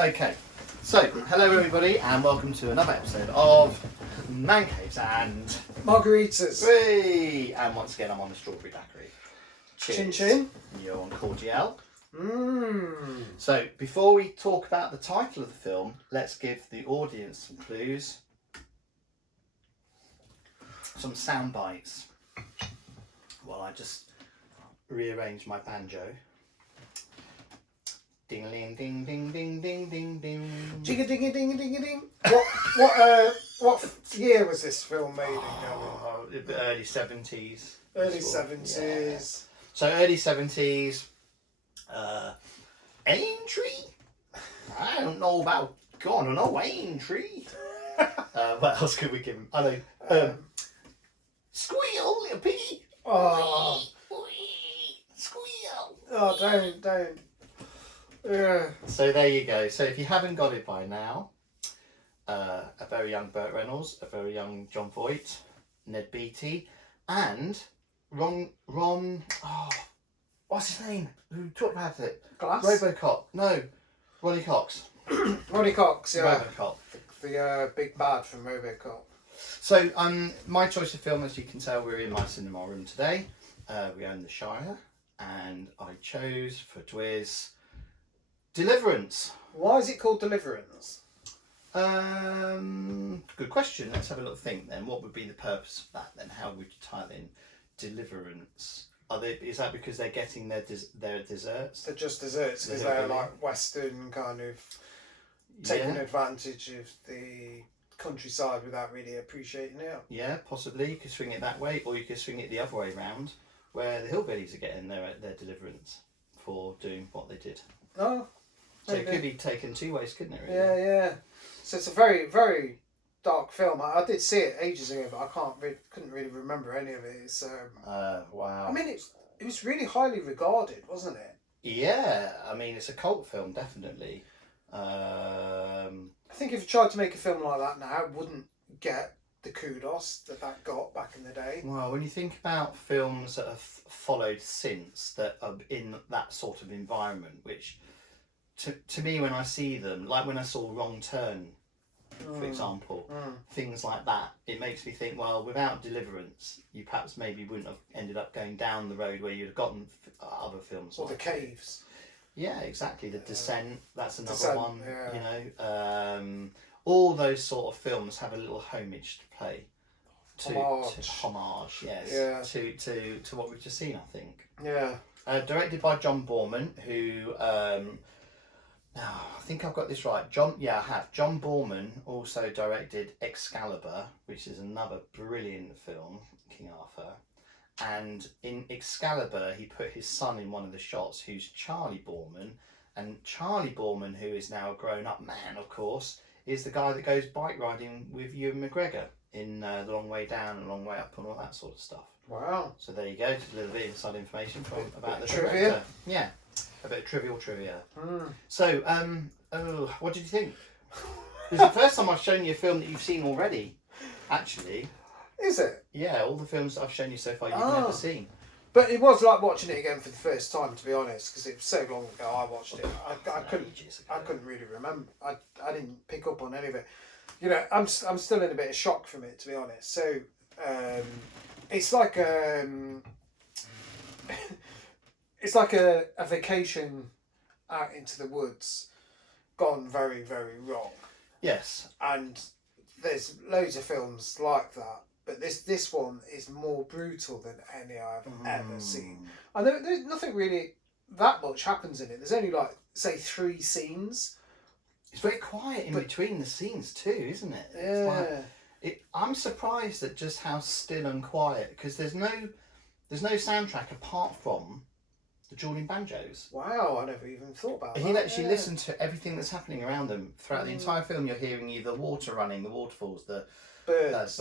Okay, so hello everybody and welcome to another episode of Man Caves and Margaritas. Whee! And once again I'm on the strawberry daiquiri. Cheers. Chin chin. You're on cordial. Mmm. So before we talk about the title of the film, let's give the audience some clues. Some sound bites. While I just rearrange my banjo. Ding ding ding ding ding ding ding ding. Jigga dinga dinga dinga ding. What year was this film made in? Early 70s. Early 70s. Yeah. So early 70s. Aintree? I don't know about going on no Aintree. What else could we give him? I know. Squeal, little piggy. Oh. Squeal. Oh, don't. Yeah. So there you go. So if you haven't got it by now, a very young Burt Reynolds, a very young Jon Voight, Ned Beatty, and Ron. Oh, what's his name? Who talked about it? Glass? RoboCop. No, Ronny Cox. Ronny Cox, yeah. RoboCop. The big bad from RoboCop. So my choice of film, as you can tell, we're in my cinema room today. We own the Shire, and I chose for Dwiz Deliverance. Why is it called Deliverance? Good question. Let's have a little think then. What would be the purpose of that then? How would you title in Deliverance? Is that because they're getting their desserts? They're just desserts because they're like Western kind of taking advantage of the countryside without really appreciating it. Yeah, possibly. You could swing it that way, or you could swing it the other way round, where the hillbillies are getting their deliverance for doing what they did. Oh. So it could be taken two ways, couldn't it? Really? Yeah. So it's a very, very dark film. I did see it ages ago, but I couldn't really remember any of it. It's wow. I mean, it was really highly regarded, wasn't it? Yeah, I mean it's a cult film, definitely. I think if you tried to make a film like that now, it wouldn't get the kudos that got back in the day. Well, when you think about films that have followed since that are in that sort of environment, which to me when I see them, like when I saw Wrong Turn, for example, things like that, it makes me think, well, without Deliverance, you perhaps maybe wouldn't have ended up going down the road where you'd have gotten other films. Or like The Caves. Yeah, exactly. The Descent, that's another Descent, one. yeah. You know, all those sort of films have a little homage to play. Homage, yes. Yeah. To what we've just seen, I think. Yeah. Directed by Jon Voight, who I think I've got this right. I have. Jon Voight also directed Excalibur, which is another brilliant film, King Arthur. And in Excalibur, he put his son in one of the shots, who's Charlie Boorman. And Charlie Boorman, who is now a grown-up man, of course, is the guy that goes bike riding with Ewan McGregor in The Long Way Down and Long Way Up and all that sort of stuff. Wow. So there you go, just a little bit of inside information about the trivia. director. Yeah, a bit of trivial trivia. So, what did you think? This is the first time I've shown you a film that you've seen already, actually. Is it? Yeah, all the films that I've shown you so far you've never seen. But it was like watching it again for the first time, to be honest, because it was so long ago I watched it. I couldn't really remember. I didn't pick up on any of it. You know, I'm still in a bit of shock from it, to be honest. So it's like it's like a vacation out into the woods gone very, very wrong. Yes. And there's loads of films like that. But this one is more brutal than any I've ever seen. And there's nothing really that much happens in it. There's only like, say, 3 scenes. It's very quiet in between the scenes too, isn't it? Yeah. It's like, I'm surprised at just how still and quiet, because there's no soundtrack apart from the Jordan banjos. Wow, I never even thought about that. He lets you listen to everything that's happening around them throughout the entire film. You're hearing either water running, the waterfalls, the birds,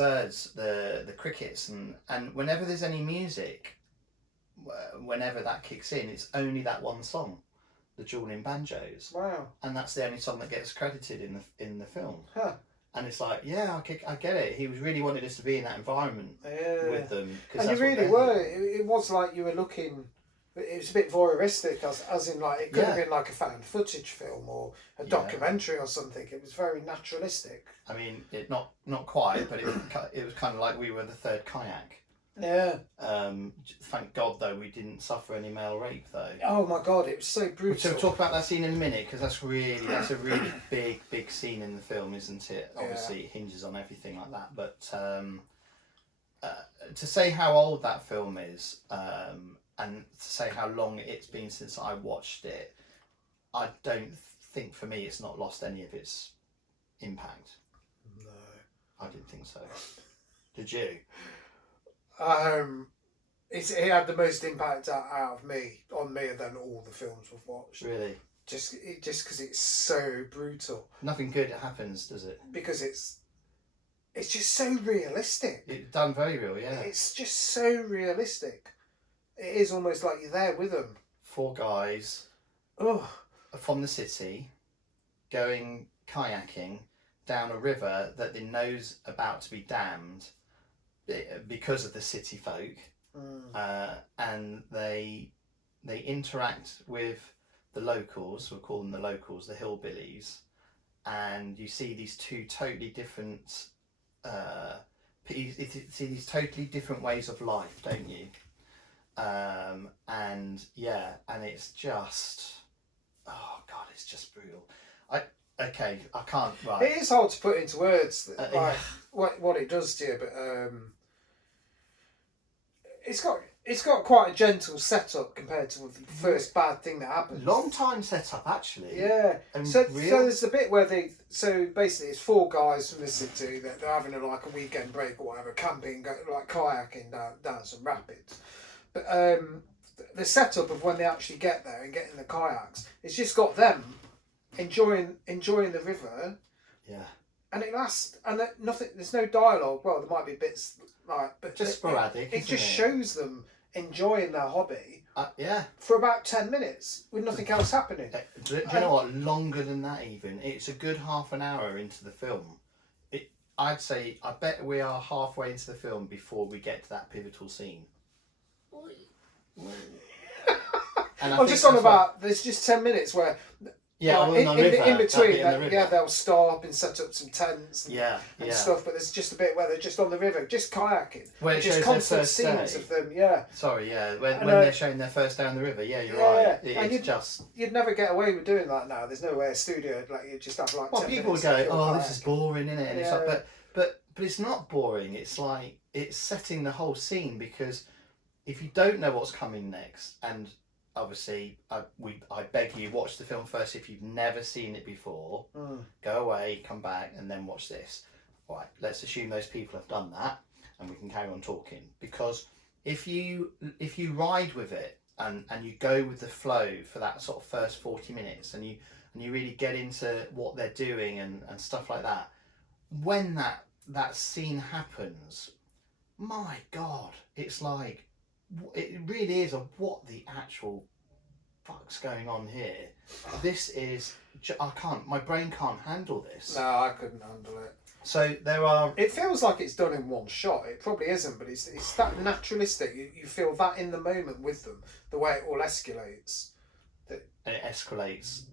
the crickets, and whenever there's any music, whenever that kicks in, it's only that one song, the Jordan banjos. Wow. And that's the only song that gets credited in the film. Huh. And it's like, yeah, I get it. He was really wanted us to be in that environment with them. And you really were. It was like you were looking. But it was a bit voyeuristic, as in like it could have Yeah. been like a found footage film or a Yeah. documentary or something. It was very naturalistic. I mean, it not quite, but it was kind of like we were the third kayak. Yeah. Thank God though we didn't suffer any male rape though. Oh my God, it was so brutal. So we'll talk about that scene in a minute because that's a really big scene in the film, isn't it? Obviously, it hinges on everything like that. But to say how old that film is, and to say how long it's been since I watched it, I don't think for me it's not lost any of its impact. No, I didn't think so. Did you? It had the most impact on me than all the films we've watched. Really? Just because it's so brutal. Nothing good happens, does it? Because it's just so realistic. It's done very real, yeah. It's just so realistic. It is almost like you're there with them. 4 guys from the city going kayaking down a river that they know's about to be dammed because of the city folk, and they interact with the locals. We'll call them the locals, the hillbillies, and you see these two totally different these totally different ways of life, don't you? And it's just, oh God, it's just brutal. I can't. Right. It is hard to put into words what it does to you, but it's got quite a gentle setup compared to the first bad thing that happens. Long time setup, actually. Yeah. And So real. there's a bit where basically it's 4 guys from the city that they're having a weekend break or whatever, camping, kayaking down some rapids. But the setup of when they actually get there and get in the kayaks, it's just got them enjoying the river. Yeah. And it lasts, and nothing. There's no dialogue. Well, there might be bits but just sporadic. It just shows them enjoying their hobby. Yeah. For about 10 minutes with nothing else happening. Do you know what? Longer than that, even. It's a good half an hour into the film. I bet we are halfway into the film before we get to that pivotal scene. And I'm just on about. There's just 10 minutes where. Yeah, in between, they'll stop and set up some tents and stuff. But there's just a bit where they're just on the river, just kayaking. Where it just shows constant their first scenes day. of them. Yeah. Sorry, yeah. When they're showing their first day on the river, yeah, you're right. You'd never get away with doing that now. There's no way a studio you just have Well, 10 people minutes would go, "Oh, this is boring, isn't it?" And it's Yeah. like, but it's not boring. It's like it's setting the whole scene, because if you don't know what's coming next, and obviously, I beg you, watch the film first if you've never seen it before. Go away, come back, and then watch this. All right, let's assume those people have done that, and we can carry on talking. Because if you ride with it and you go with the flow for that sort of first 40 minutes, and you really get into what they're doing and stuff like that, when that scene happens, my God, it's like, it really is what the actual fuck's going on here. This is, my brain can't handle this. No, I couldn't handle it. So there are. It feels like it's done in one shot. It probably isn't, but it's that naturalistic. You feel that in the moment with them, the way it all escalates. And it escalates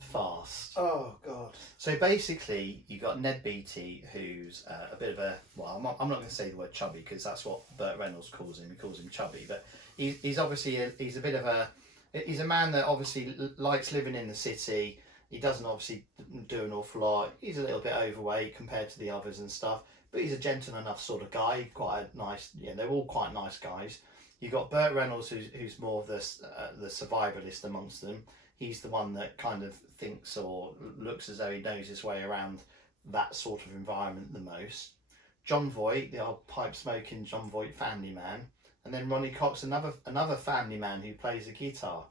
fast. Oh God. So basically, you got Ned Beatty, who's a bit of a, well, I'm not going to say the word chubby because that's what Burt Reynolds calls him. He calls him chubby, but he's obviously he's a bit of a, he's a man that obviously likes living in the city. He doesn't obviously do an awful lot. He's a little bit overweight compared to the others and stuff, but he's a gentle enough sort of guy. Quite a nice, they're all quite nice guys. You got Burt Reynolds, who's more of the survivalist amongst them. He's the one that kind of thinks or looks as though he knows his way around that sort of environment the most. Jon Voight, the old pipe-smoking Jon Voight family man. And then Ronny Cox, another family man who plays the guitar.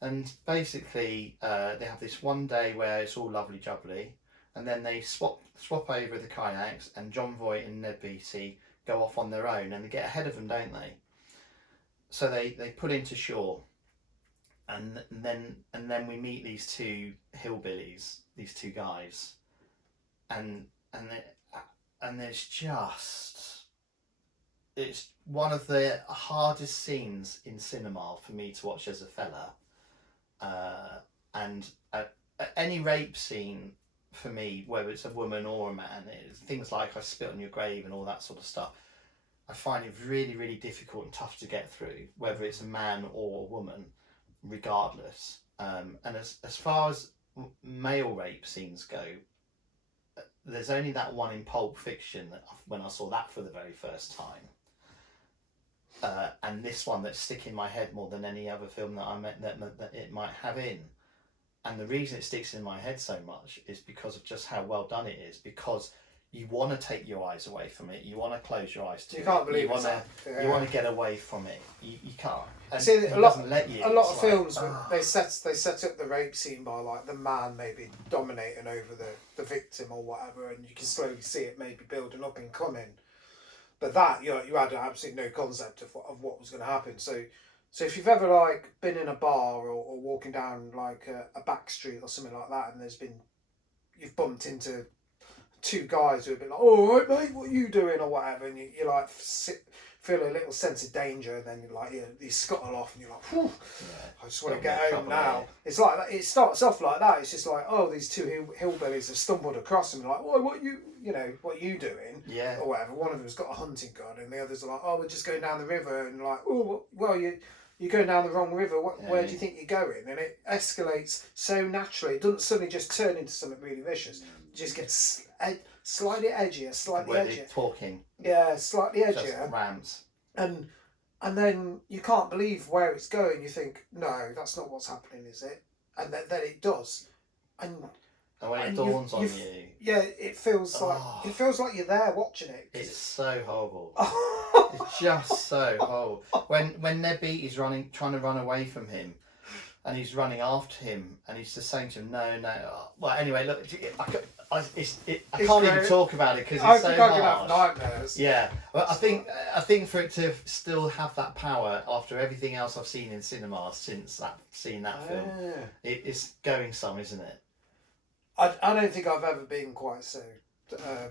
And basically, they have this one day where it's all lovely-jubbly. And then they swap over the kayaks, and Jon Voight and Ned Beatty go off on their own. And they get ahead of them, don't they? So they put into shore. And then we meet these two hillbillies, these two guys, and there's just, it's one of the hardest scenes in cinema for me to watch as a fella. And any rape scene for me, whether it's a woman or a man, things like I spit on your grave and all that sort of stuff, I find it really, really difficult and tough to get through, whether it's a man or a woman, regardless. And as far as male rape scenes go, there's only that one in Pulp Fiction that when I saw that for the very first time. And this one that's sticking in my head more than any other film that I met that it might have in. And the reason it sticks in my head so much is because of just how well done it is. Because you want to take your eyes away from it. You want to close your eyes to it. You can't believe you want it. to. You want to get away from it. You can't. And See, it doesn't let you. A lot of like, films they set up the rape scene by like the man maybe dominating over the victim or whatever, and you can slowly see it maybe building up and coming. But that you had absolutely no concept of what was going to happen. So if you've ever like been in a bar or walking down like a back street or something like that, and you've bumped into two guys who have been like, "Oh, right, mate, what are you doing?" or whatever, and you like feel a little sense of danger, and then you scuttle off, and you're like, "Whew, I just want to get home now." It's like that. It starts off like that. It's just like, oh, these two hillbillies have stumbled across him, like, "Oh, what are you doing?" Yeah. Or whatever. One of them's got a hunting gun, and the others are like, "Oh, we're just going down the river," and like, "Oh, well, you're going down the wrong river. Where do you think you're going?" And it escalates so naturally. It doesn't suddenly just turn into something really vicious. It just gets slightly edgier, Where they're talking. Yeah, slightly edgier. Just rams. And then you can't believe where it's going. You think, no, that's not what's happening, is it? And then it does. And when it dawns on you. Yeah, it feels like you're there watching it. It's so horrible. It's just so horrible. When Ned Beatty's trying to run away from him, and he's running after him, and he's just saying to him, "No." Well, anyway, look, I can't even talk about it because it's so hard. Have nightmares. Yeah, well, I think for it to still have that power after everything else I've seen in cinema since seeing that film, it's going some, isn't it? I don't think I've ever been quite so. I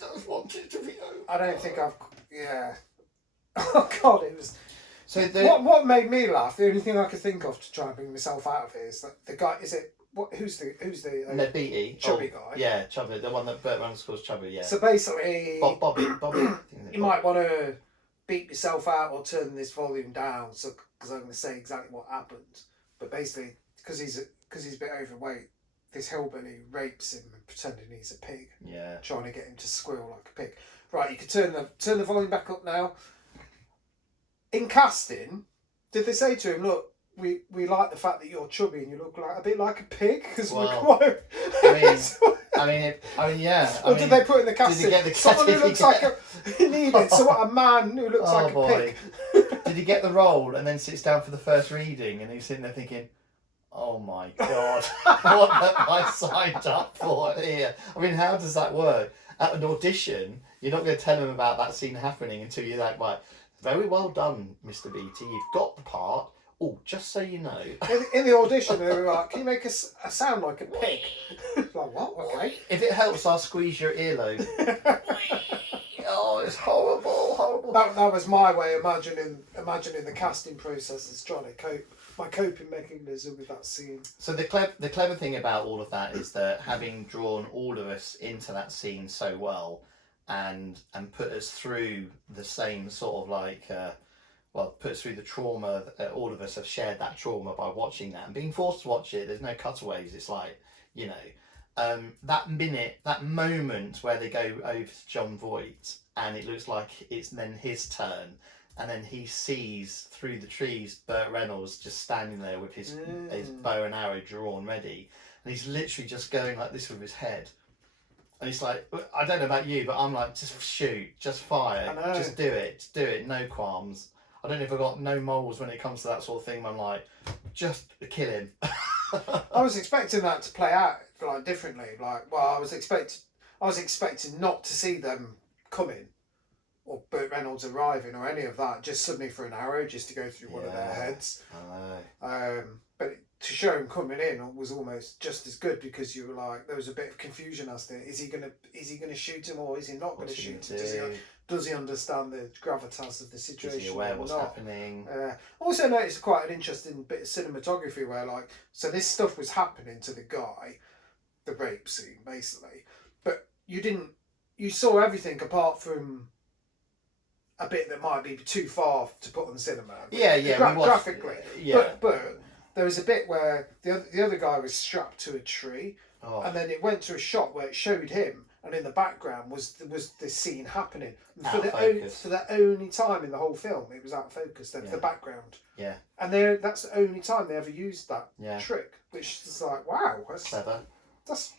just want it to be over. I don't think I've. Yeah. Oh God, it was. So what made me laugh? The only thing I could think of to try and bring myself out of it is that the guy. Is it who's the Ned Beatty, chubby guy? Yeah, chubby, the one that Burt Reynolds calls chubby. Yeah. So basically, Bobby. You might want to beat yourself out or turn this volume down. So because I'm going to say exactly what happened. But basically, because he's a bit overweight, this hillbilly rapes him and pretending he's a pig. Yeah. Trying to get him to squeal like a pig. Right, you can turn the volume back up now. In casting, did they say to him, "Look, we like the fact that you're chubby and you look like a bit like a pig"? Because I mean, yeah. Or did they put in the casting? Did he get the someone who looks like he needed a man who looks like a pig. Did he get the role and then sits down for the first reading and he's sitting there thinking, "Oh my God, what have I signed up for here?" I mean, how does that work? At an audition, you're not going to tell them about that scene happening until you're like, "Right, very well done, Mr. Beatty. You've got the part. Oh, just so you know." In the audition, they were like, "Can you make a sound like a pig?" Like, what? Okay. If it helps, I'll squeeze your earlobe. Oh, it's horrible. That was my way of imagining the casting process as trying to cope. My coping mechanism with that scene. So the clever thing about all of that is that having drawn all of us into that scene so well, and put us through the same sort of like, put us through the trauma. All of us have shared that trauma by watching that and being forced to watch it. There's no cutaways. It's like, that moment where they go over to Jon Voight and it looks like it's then his turn. And then he sees through the trees Burt Reynolds just standing there with his bow and arrow drawn ready. And he's literally just going like this with his head. And he's like, I don't know about you, but I'm like, just shoot, just fire, just do it, no qualms. I don't know if I've got no morals when it comes to that sort of thing. I'm like, just kill him. I was expecting that to play out like differently. Like, well, I was expecting not to see them coming, or Burt Reynolds arriving, or any of that. Just suddenly for an arrow, just to go through one of their heads. But to show him coming in was almost just as good, because you were like, there was a bit of confusion as to is he gonna shoot him or is he not going to shoot him? Does he understand the gravitas of the situation? Is he aware what's happening? Also noticed quite an interesting bit of cinematography where, like, so this stuff was happening to the guy, the rape scene basically, but you saw everything apart from a bit that might be too far to put on the cinema. Graphically. Yeah. But there was a bit where the other guy was strapped to a tree, and then it went to a shot where it showed him, and in the background was this scene happening. For the only time in the whole film, it was out of focus. The background. Yeah. And that's the only time they ever used that trick, which is like, wow, that's clever. That's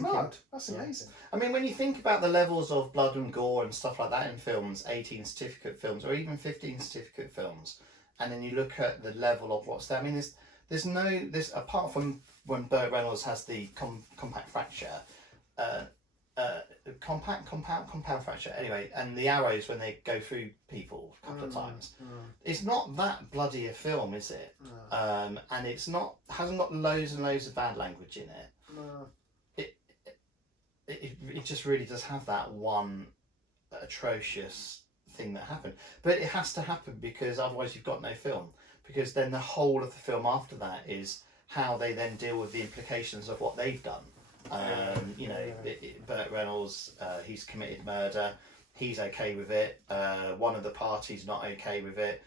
mad. That's amazing. I mean, when you think about the levels of blood and gore and stuff like that in films, 18 certificate films or even 15 certificate films, and then you look at the level of what's there. I mean, there's apart from when Burt Reynolds has the compact fracture, compound fracture. Anyway, and the arrows when they go through people a couple of times. It's not that bloody a film, is it? And hasn't got loads and loads of bad language in it. No. It just really does have that one atrocious thing that happened, but it has to happen because otherwise you've got no film, because then the whole of the film after that is how they then deal with the implications of what they've done. Burt Reynolds, he's committed murder, he's okay with it, one of the parties not okay with it,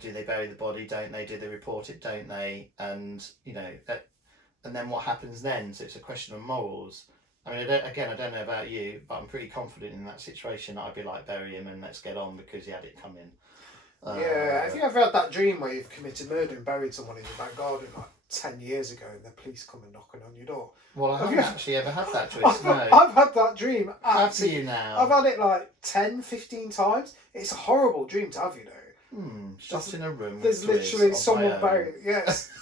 do they bury the body, don't they, do they report it, don't they, and and then what happens then? So it's a question of morals. I mean, I don't know about you, but I'm pretty confident in that situation. I'd be like, bury him and let's get on because he had it coming. Have you ever had that dream where you've committed murder and buried someone in your back garden like 10 years ago and the police come and knocking on your door? Well, I haven't actually ever had that choice, no. I've had that dream. Have you now? I've had it like 10, 15 times. It's a horrible dream to have, Just in a room. There's literally someone buried. Yes.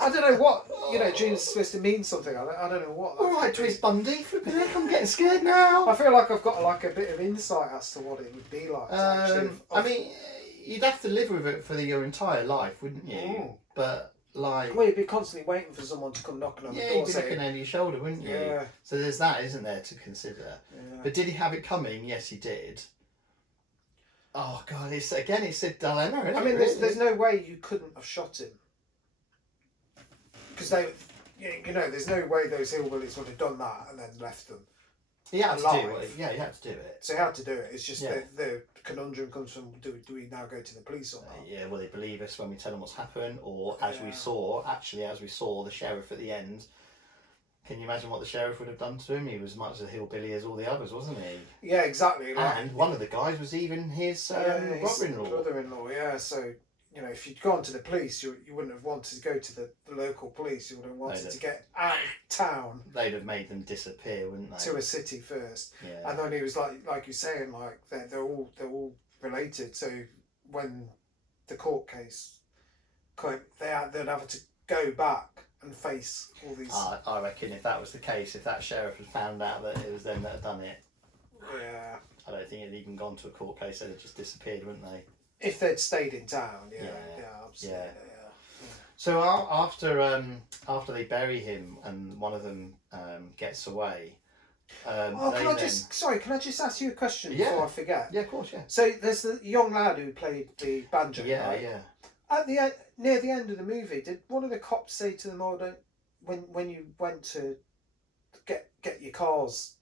I don't know what, dreams are supposed to mean something. I don't know what. All right, Joyce Bundy, flipping heck, I'm getting scared now. I feel like I've got like a bit of insight as to what it would be like. I mean, you'd have to live with it for your entire life, wouldn't you? But like, well, you'd be constantly waiting for someone to come knocking on the door. Yeah, you'd be looking over your shoulder, wouldn't you? Yeah. So there's that, isn't there, to consider? Yeah. But did he have it coming? Yes, he did. Oh God, it's a dilemma. Isn't I mean, it, there's no way you couldn't have shot him, because there's no way those hillbillies would have done that and then left them. He had alive. to do it. Yeah, he had to do it. So he had to do it. It's just the conundrum comes from: do we now go to the police or not? Yeah, will they believe us when we tell them what's happened, or as we saw the sheriff at the end? Can you imagine what the sheriff would have done to him? He was as much a hillbilly as all the others, wasn't he? Yeah, exactly. And one of the guys was even his brother-in-law. Brother-in-law, yeah. So, if you'd gone to the police, you wouldn't have wanted to go to the local police. You would have wanted to get out of town. They'd have made them disappear, wouldn't they? To a city first. Yeah. And then he was like you're saying, like they're all related. So when the court case came, they'd have to go back and face all these. I reckon if that was the case, if that sheriff had found out that it was them that had done it, I don't think it had even gone to a court case. They'd have just disappeared, wouldn't they? If they'd stayed in town, absolutely. Yeah. So after they bury him and one of them gets away. Can I just ask you a question before I forget? Yeah, of course, yeah. So there's the young lad who played the banjo. Yeah, right? yeah. At the end, near the end of the movie, did one of the cops say to them, when you went to get your cars,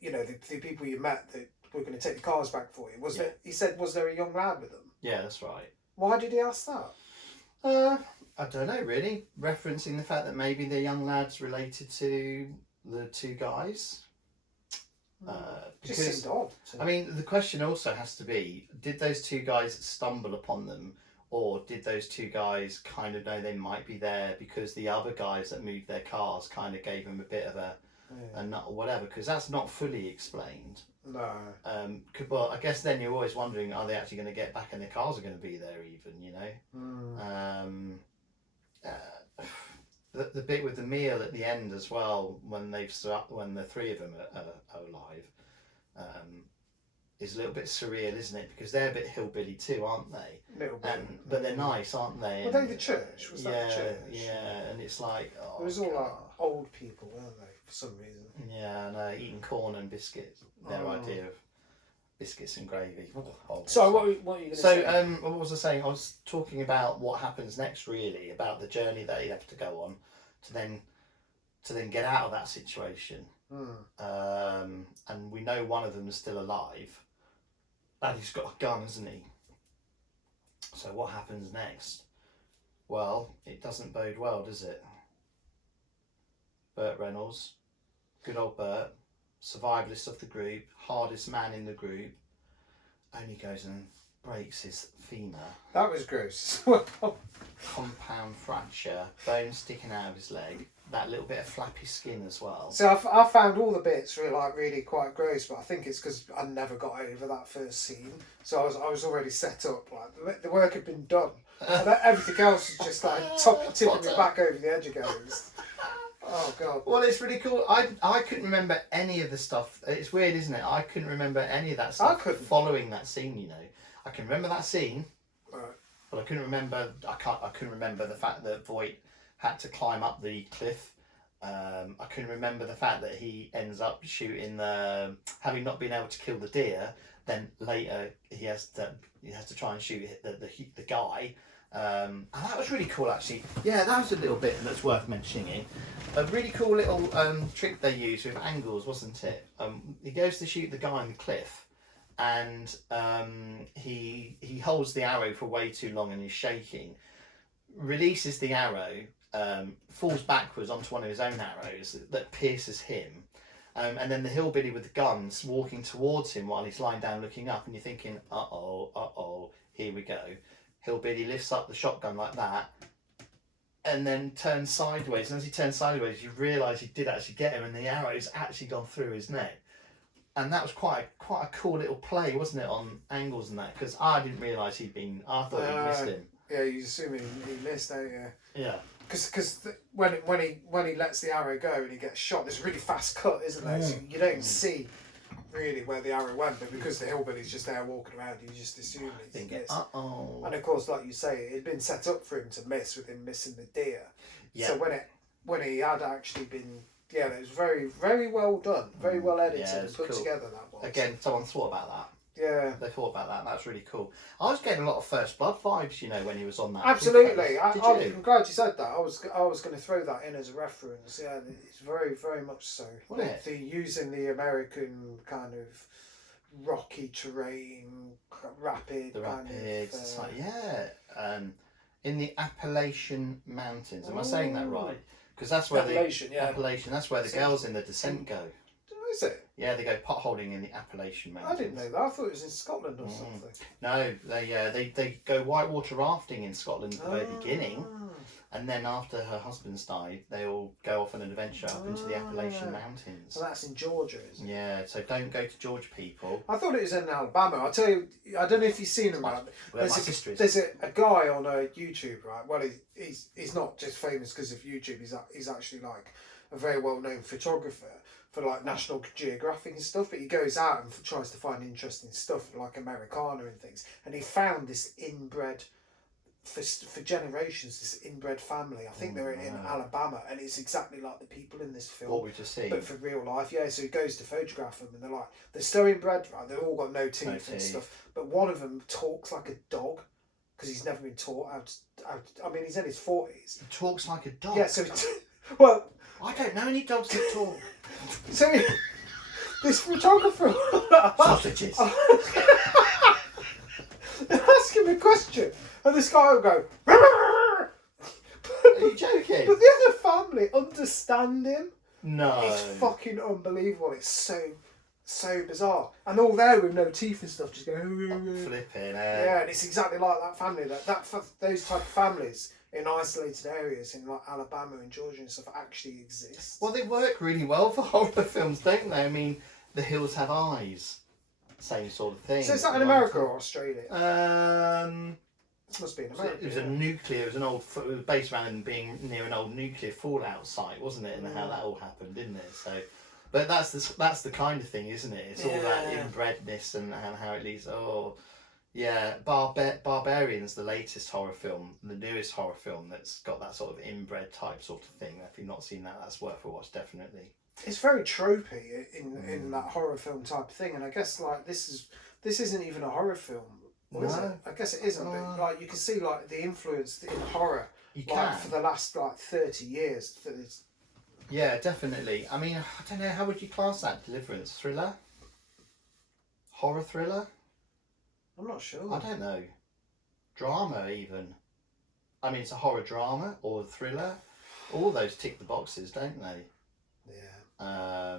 the people you met that were going to take the cars back for you, he said, was there a young lad with them? Yeah, that's right. Why did he ask that? I don't know, really. Referencing the fact that maybe the young lad's related to the two guys. Just seemed odd. I mean, the question also has to be, did those two guys stumble upon them, or did those two guys kind of know they might be there because the other guys that moved their cars kind of gave them a bit of a nut or whatever, because that's not fully explained. No. Well, I guess then you're always wondering, are they actually going to get back and their cars are going to be there even, The bit with the meal at the end as well, when the three of them are alive, is a little bit surreal, isn't it? Because they're a bit hillbilly too, aren't they? Little bit. But they're nice, aren't they? Were they the church? Was that the church? Yeah, and it's like, oh, It was all God. like old people, weren't they? For some reason. Yeah, and eating corn and biscuits. Their idea of biscuits and gravy. So what are you going to say? So what was I saying? I was talking about what happens next, really, about the journey that he'd have to go on to then get out of that situation. And we know one of them is still alive, and he's got a gun, hasn't he? So what happens next? Well, it doesn't bode well, does it? Burt Reynolds, good old Burt, survivalist of the group, hardest man in the group, only goes and breaks his femur. That was gross. Compound fracture, bone sticking out of his leg, that little bit of flappy skin as well. So I found all the bits really quite gross, but I think it's because I never got over that first scene. So I was already set up. Like the work had been done, and everything else was just like tipping me back over the edge again. Oh God. Well, it's really cool. I couldn't remember any of the stuff. It's weird, isn't it? I couldn't remember any of that stuff following that scene. You know, I can remember that scene, but I couldn't remember. I couldn't remember the fact that Voight had to climb up the cliff. I couldn't remember the fact that he ends up shooting having not been able to kill the deer. Then later he has to try and shoot the guy. And that was really cool, actually. Yeah, that was a little bit that's worth mentioning. A really cool little trick they used with angles, wasn't it? He goes to shoot the guy on the cliff, and he holds the arrow for way too long and is shaking. Releases the arrow, falls backwards onto one of his own arrows that pierces him. And then the hillbilly with the guns walking towards him while he's lying down looking up, and you're thinking, uh-oh, here we go. Hillbilly lifts up the shotgun like that and then turns sideways. And as he turns sideways, you realise he did actually get him, and the arrow's actually gone through his neck. And that was quite a cool little play, wasn't it, on angles and that? Because I didn't realise I thought he'd missed him. Yeah, you assume he missed, don't you? Yeah. Because when he lets the arrow go and he gets shot, there's a really fast cut, isn't there? So you don't see really where the arrow went, but because the hillbilly's just there walking around, you just assume it's missed. And of course, like you say, it had been set up for him to miss with him missing the deer. Yeah. So when he had actually been, it was very, very well done, very well edited and put together. That was. Again, someone thought about that. Yeah, they thought about that, and that's really cool. I was getting a lot of First Blood vibes, when he was on that. Absolutely, I'm glad you said that. I was going to throw that in as a reference. Yeah, it's very, very much so. The using the American kind of rocky terrain, rapid. The rapids, in the Appalachian Mountains. Am I saying that right? Because that's where Appalachian. That's where the girls in the descent go. Is it? Yeah, they go potholing in the Appalachian Mountains. I didn't know that. I thought it was in Scotland or something. No, they go whitewater rafting in Scotland at the very beginning, and then after her husband's died, they all go off on an adventure up into the Appalachian Mountains. So that's in Georgia, isn't it? Yeah, so don't go to Georgia, people. I thought it was in Alabama. I'll tell you, I don't know if you've seen him. There's a guy on YouTube, right? Well, he's not just famous because of YouTube. He's actually like a very well-known photographer for like National Geographic and stuff, but he goes out and tries to find interesting stuff like Americana and things, and he found this inbred for generations, this inbred family. I think they're in Alabama, and it's exactly like the people in this film, what we just seen, but for real life. Yeah, so he goes to photograph them, and they're still inbred, right? They've all got no teeth and stuff, but one of them talks like a dog because he's never been taught how. I mean, he's in his 40s. He talks like a dog. Yeah, so well, I don't know any dogs that talk. So this photographer sausages. Ask him a question, and this guy will go. Are you joking? But the other family understand him. No, it's fucking unbelievable. It's so bizarre, and all there with no teeth and stuff, just going flipping. Yeah, and it's exactly like that family. Those type of families in isolated areas in like Alabama and Georgia and stuff actually exist. Well, they work really well for horror films, don't they? I mean, The Hills Have Eyes, same sort of thing. So is that in America or Australia? It must be in America. It was based around being near an old nuclear fallout site, wasn't it? And how that all happened, didn't it? So, But that's the kind of thing, isn't it? It's all that inbredness and how it leads. Oh, yeah. Barbarian's the latest horror film, the newest horror film that's got that sort of inbred type sort of thing. If you've not seen that, that's worth a watch, definitely. It's very tropey in that horror film type of thing, and I guess like this isn't even a horror film. Or is it? I guess it isn't, but like you can see like the influence in horror for the last like 30 years. Yeah, definitely. I mean, I don't know, how would you class that? Deliverance? Thriller? Horror thriller? I'm not sure. I don't know. Drama, even. I mean, it's a horror drama or a thriller. All those tick the boxes, don't they? Yeah.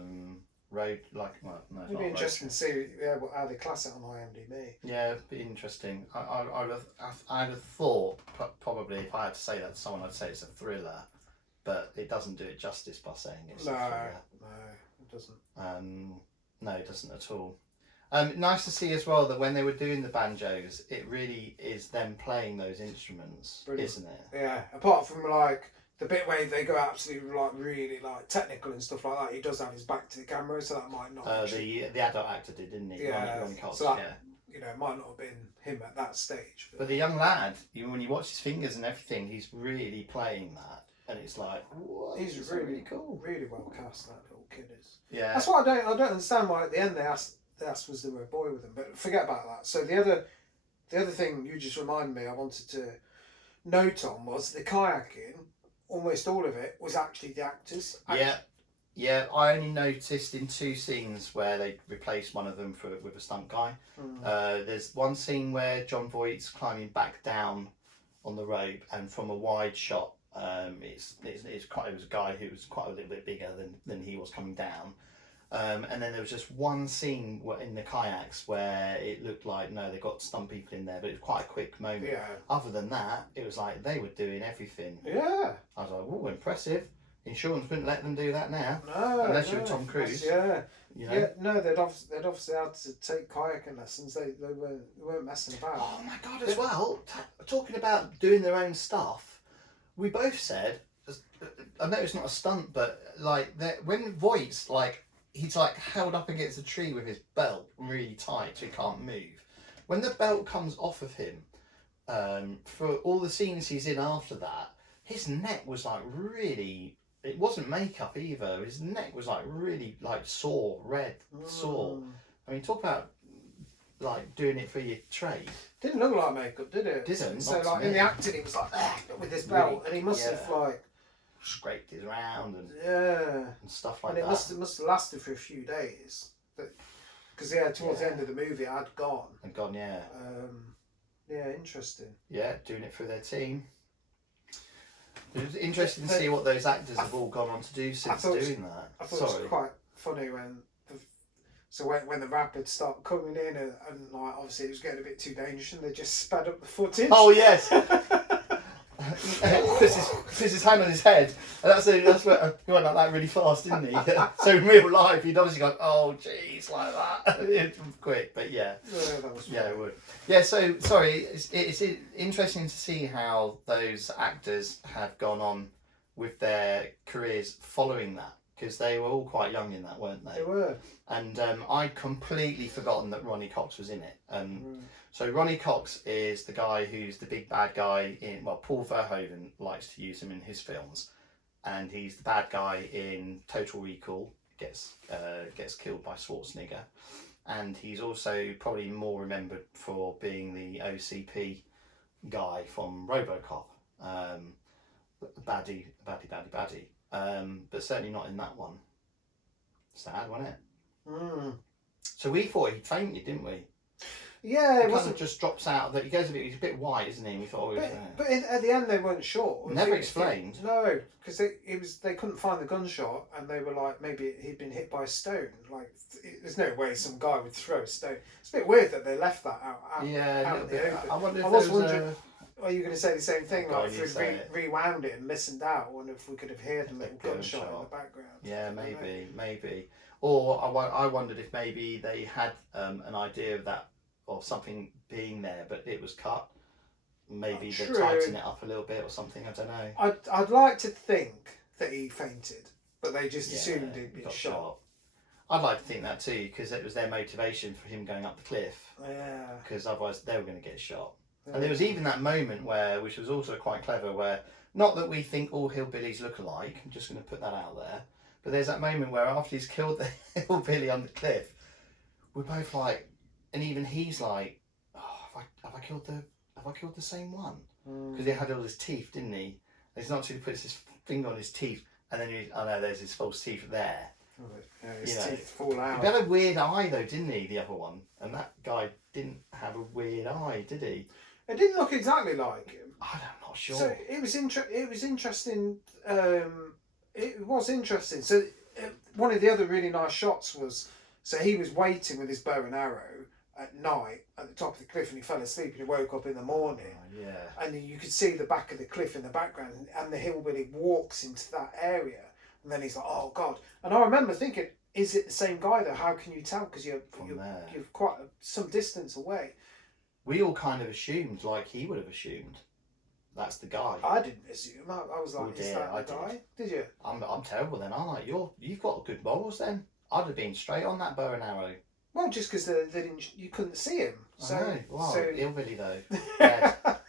Road, like, well, no, it's It'd not be interesting to see how they class it on IMDb. Yeah, it'd be interesting. I'd have thought, probably, if I had to say that to someone, I'd say it's a thriller. But it doesn't do it justice by saying it's a thriller. No, it doesn't. No, it doesn't at all. Nice to see as well that when they were doing the banjos, it really is them playing those instruments, Brilliant. Isn't it? Yeah, apart from like the bit where they go absolutely like really like technical and stuff like that, he does have his back to the camera, so that might not. The adult actor did, didn't he? Yeah, Ronny Cox, so that, you know, it might not have been him at that stage. But the young lad, when you watch his fingers and everything, he's really playing that. And it's like, what? He's really cool. Really well cast, that little kid is. Yeah. That's why I don't understand why at the end they asked was there a boy with him. But forget about that. So the other thing you just reminded me I wanted to note on was the kayaking. Almost all of it was actually the actors. Yeah. I only noticed in 2 scenes where they replaced one of them with a stunt guy. There's one scene where Jon Voight's climbing back down on the rope, and from a wide shot, it was a guy who was quite a little bit bigger than he was coming down. And then there was just one scene in the kayaks where it looked like, no, they got stunt people in there, but it was quite a quick moment. Yeah. Other than that, it was like they were doing everything. Yeah. I was like, oh, impressive. Insurance wouldn't let them do that now. No. Unless you were Tom Cruise. Yeah. You know? Yeah. No, they'd obviously had to take kayaking lessons. They weren't messing about. Oh my God! As well, talking about doing their own stuff, we both said, I know it's not a stunt, but like when Voight's like, he's like held up against a tree with his belt really tight so he can't move. When the belt comes off of him, for all the scenes he's in after that, his neck was like really. It wasn't makeup either. His neck was like really like sore, red, sore. I mean, talk about like doing it for your trade. Didn't look like makeup, did it? Didn't. So like in the acting, he was like with his belt, really, and he must have like scraped his round and stuff like that. And it must have lasted for a few days, because towards the end of the movie, it had gone. Yeah. Yeah, interesting. Yeah, doing it for their team. It was interesting to see what those actors have all gone on to do since doing that. I thought it was quite funny when the rapids start coming in and like obviously it was getting a bit too dangerous and they just sped up the footage. Oh yes. puts his hand on his head, and that's where he went like that really fast, didn't he? So in real life, he'd obviously go, "Oh, jeez," like that. It's quick, but yeah, that was it would. Yeah, so sorry, it's interesting to see how those actors have gone on with their careers following that, because they were all quite young in that, weren't they? They were. And I'd completely forgotten that Ronny Cox was in it. So Ronny Cox is the guy who's the big bad guy in, well, Paul Verhoeven likes to use him in his films, and he's the bad guy in Total Recall, gets killed by Schwarzenegger, and he's also probably more remembered for being the OCP guy from RoboCop, baddie, but certainly not in that one. Sad, wasn't it? So we thought he'd fainted, didn't we? Yeah, it kind of just drops out. That he's a bit white, isn't he? We thought, but at the end they weren't sure. Never explained. No, because they couldn't find the gunshot, and they were like, maybe he'd been hit by a stone. Like, there's no way some guy would throw a stone. It's a bit weird that they left that out in the open. I wonder if I was wondering. Are you going to say the same thing? Like, if we rewound it and listened out, I wonder if we could have heard a little gunshot in the background. Yeah, maybe. Or I wondered if maybe they had an idea of that, or something being there, but it was cut. Maybe they tighten it up a little bit or something. I don't know. I'd like to think that he fainted, but they just assumed he'd been shot. I'd like to think that too, because it was their motivation for him going up the cliff. Yeah. Because otherwise they were going to get shot. And there was even that moment where, which was also quite clever, where not that we think all hillbillies look alike. I'm just going to put that out there. But there's that moment where after he's killed the hillbilly on the cliff, we're both like, and even he's like, oh, have I killed the same one? Because he had all his teeth, didn't he? And he's not until he puts his finger on his teeth, and then there's his false teeth there. Yeah, his teeth fall out. He had a weird eye though, didn't he? The other one, and that guy didn't have a weird eye, did he? It didn't look exactly like him. I'm not sure. So it was interesting. It was interesting. So one of the other really nice shots was, so he was waiting with his bow and arrow at night at the top of the cliff, and he fell asleep and he woke up in the morning. Yeah. And you could see the back of the cliff in the background, and the hillbilly walks into that area, and then he's like, "Oh God!" And I remember thinking, "Is it the same guy though? How can you tell? Because you're quite some distance away." We all kind of assumed, like he would have assumed, that's the guy. I didn't assume. I was like, "Is that the guy?" Did you? I'm terrible then, aren't I? You've got good morals then. I'd have been straight on that bow and arrow. Well, just because they didn't, you couldn't see him. So, I know. Wow, hillbilly though. But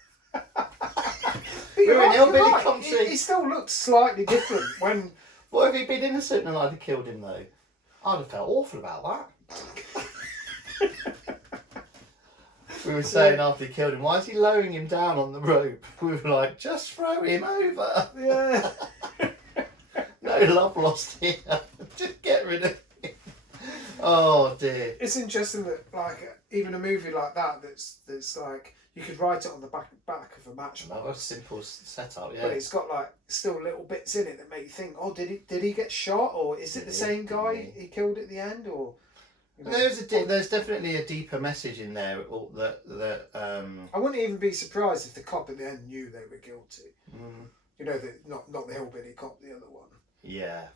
you're an hillbilly right. country. He still looked slightly different when. What if he'd been innocent and I'd have killed him though? I'd have felt awful about that. We were saying after he killed him, why is he lowering him down on the rope? We were like, just throw him over. Yeah. No love lost here. Just get rid of him. Oh dear. It's interesting that like even a movie like that that's like you could write it on the back of a matchbox. That was a simple setup, yeah. But it's got like still little bits in it that make you think, oh, did he get shot, or is it the same guy he killed at the end, or? You know, there's definitely a deeper message in there that I wouldn't even be surprised if the cop at the end knew they were guilty. You know, not the hillbilly cop, the other one. Yeah.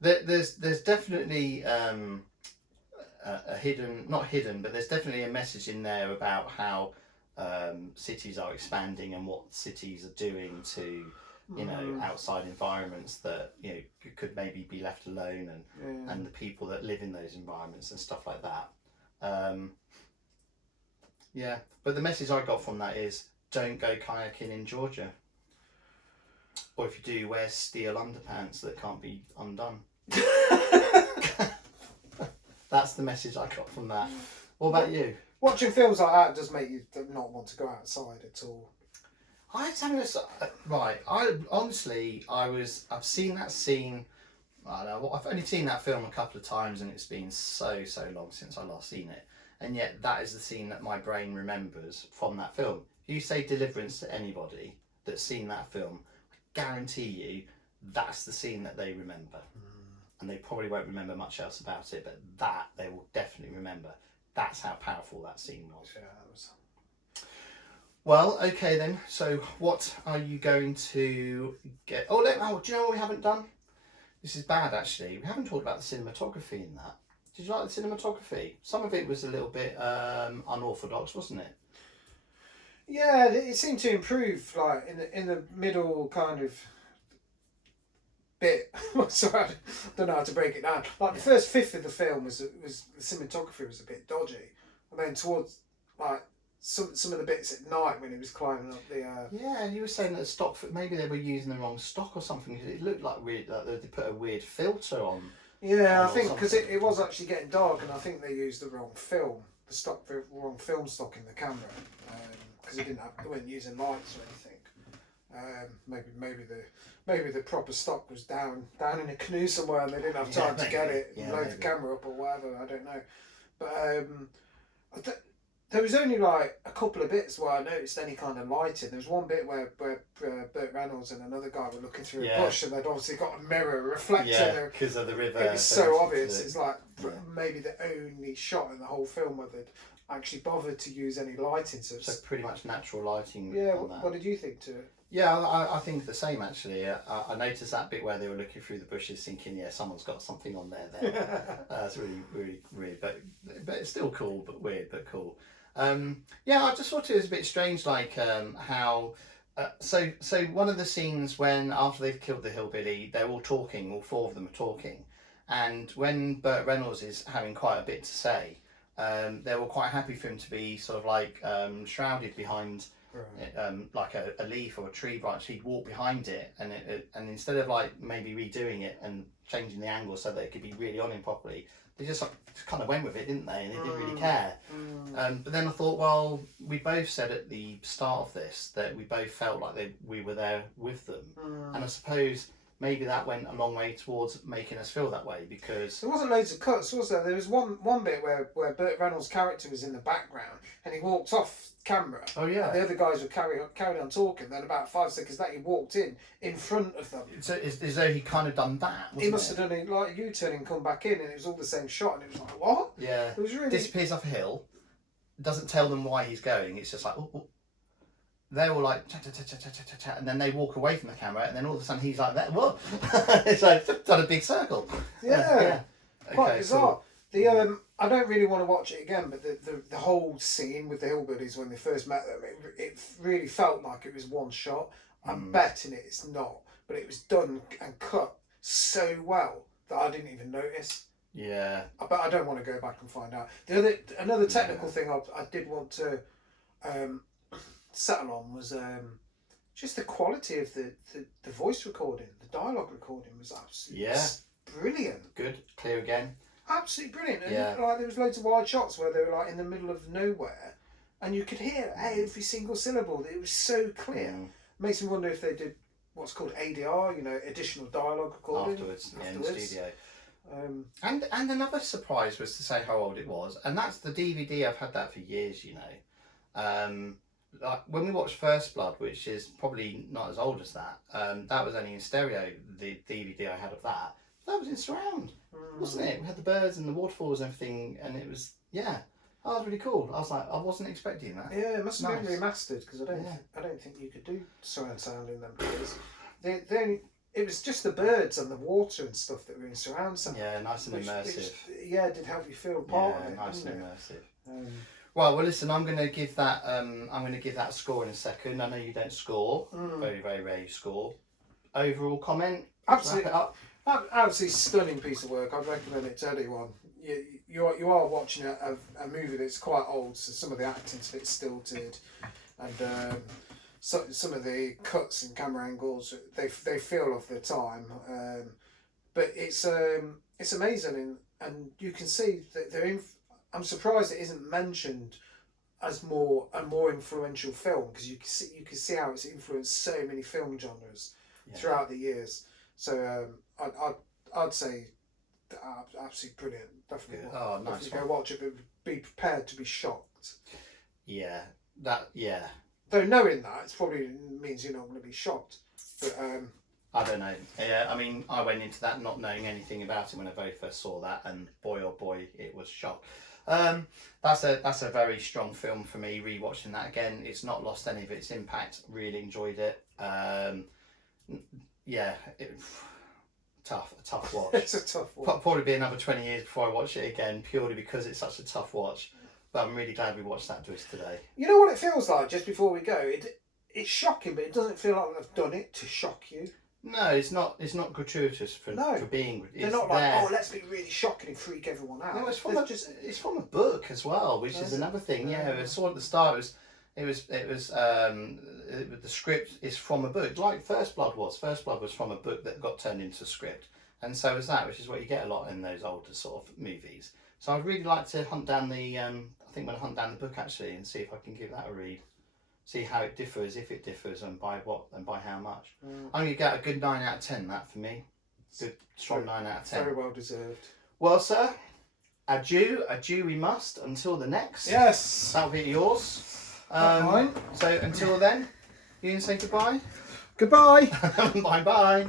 There's definitely a hidden, not hidden, but there's definitely a message in there about how cities are expanding and what cities are doing to, you know, outside environments that, you know, could maybe be left alone, and the people that live in those environments and stuff like that. Yeah, but the message I got from that is don't go kayaking in Georgia. Or if you do, wear steel underpants that can't be undone. That's the message I got from that. What about you? Watching films like that does make you not want to go outside at all. I was having I've seen that scene. I don't know. I've only seen that film a couple of times, and it's been so long since I last seen it. And yet, that is the scene that my brain remembers from that film. If you say Deliverance to anybody that's seen that film, I guarantee you that's the scene that they remember. And they probably won't remember much else about it, but that they will definitely remember. That's how powerful that scene was. Yeah, that was. Well, okay then. So, what are you going to get? Oh, do you know what we haven't done? This is bad, actually. We haven't talked about the cinematography in that. Did you like the cinematography? Some of it was a little bit unorthodox, wasn't it? Yeah, it seemed to improve, like in the middle kind of bit. Sorry, I don't know how to break it down. Like the first fifth of the film was the cinematography was a bit dodgy, and then towards like some of the bits at night when he was climbing up the. Yeah, and you were saying that stock maybe they were using the wrong stock or something. It looked like they put a weird filter on. Yeah, I think because it was actually getting dark, and I think they used the wrong film, the wrong film stock in the camera, because they weren't using lights or anything. Maybe the proper stock was down in a canoe somewhere, and they didn't have time to get it and load the camera up or whatever. I don't know, but there was only like a couple of bits where I noticed any kind of lighting. There was one bit where Burt Reynolds and another guy were looking through a bush, and they'd obviously got a mirror, a reflector. Yeah, because of the river. It was so obvious. It's like maybe the only shot in the whole film where they'd actually bothered to use any lighting. So pretty much natural lighting. Yeah. On that. What did you think to it? Yeah, I think the same actually. I noticed that bit where they were looking through the bushes, thinking, "Yeah, someone's got something on there." That's really weird, but it's still cool, but weird, but cool. Yeah, I just thought it was a bit strange, like how. So one of the scenes when after they've killed the hillbilly, they're all talking. All four of them are talking, And when Burt Reynolds is having quite a bit to say, they were quite happy for him to be sort of like shrouded behind like a leaf or a tree branch. He'd walk behind it, and instead of like maybe redoing it and changing the angle so that it could be really on him properly, they just like, kind of went with it, didn't they? And they didn't really care. But then I thought, well, we both said at the start of this that we both felt like we were there with them, and I suppose maybe that went a long way towards making us feel that way, because there wasn't loads of cuts, was there? There was one bit where Burt Reynolds' character was in the background and he walked off camera. Oh yeah. And the other guys were carried on talking. Then about 5 seconds later, he walked in front of them. So it's as though he kind of done that. Wasn't He must have done it like a U-turn and come back in, and it was all the same shot. And it was like, what? Yeah. It was really disappears off a hill. Doesn't tell them why he's going. It's just like, oh. They're all like chat, and then they walk away from the camera, and then all of a sudden he's like that. What? It's like done a big circle. Yeah. Quite Okay, bizarre. cool. The I don't really want to watch it again, but the whole scene with the hillbillies when they first met them, it really felt like it was one shot. I'm betting it's not, but it was done and cut so well that I didn't even notice. Yeah. But I don't want to go back and find out. Another technical thing I did want to settle on was just the quality of the voice recording. The dialogue recording was absolutely brilliant. Good. Clear again. Absolutely brilliant. And like there was loads of wide shots where they were like in the middle of nowhere, and you could hear every single syllable. It was so clear. Makes me wonder if they did what's called ADR, additional dialogue recording afterwards. In the studio. And another surprise was to say how old it was, and that's the DVD. I've had that for years, like when we watched First Blood, which is probably not as old as that, that was only in stereo. The DVD I had of that was in surround, wasn't it? We had the birds and the waterfalls and everything, and it was that was really cool. I was like, I wasn't expecting that. Yeah, it must have been remastered, because I don't think you could do surround sound in them days. It was just the birds and the water and stuff that were in surround sound. Yeah, nice and immersive. It did help you feel part of it. Nice and immersive. Well, listen. I'm going to give that. I'm going to give that a score in a second. I know you don't score. Very, very rare you score. Overall comment. Absolutely. Wrap it up. Absolutely stunning piece of work. I'd recommend it to anyone. You are watching a movie that's quite old, so some of the acting's a bit stilted, and some of the cuts and camera angles they feel of the time. But it's amazing, and you can see that they're. I'm surprised it isn't mentioned as a more influential film, because you can see how it's influenced so many film genres throughout the years. So I'd say absolutely brilliant. Definitely, nice. Go watch it, but be prepared to be shocked. Yeah, Though knowing that, it probably means you're not going to be shocked. But I don't know. Yeah, I mean, I went into that not knowing anything about it when I very first saw that, and boy oh boy, it was shock. That's a very strong film for me. Rewatching that again, it's not lost any of its impact. Really enjoyed it. Tough watch. It's a tough watch. Probably be another 20 years before I watch it again, purely because it's such a tough watch. But I'm really glad we watched that twist today. You know what it feels like, just before we go? It's shocking, but it doesn't feel like they've done it to shock you. No, it's not gratuitous for being. They're not like, let's be really shocking and freak everyone out. No, it's from a book as well, which is another thing. Yeah, I saw at the start. It was the script is from a book, like First Blood was. First Blood was from a book that got turned into a script, and so is that, which is what you get a lot in those older sort of movies. So I'd really like to hunt down the. I think I'm going to hunt down the book actually and see if I can give that a read. See how it differs, if it differs, and by what and by how much. I'm going to get a good 9 out of 10. That for me, good strong 9 out of 10. Very well deserved. Well, sir, adieu we must until the next. Yes. That'll be yours. Mine. So until then, you can say goodbye. Goodbye. Bye bye.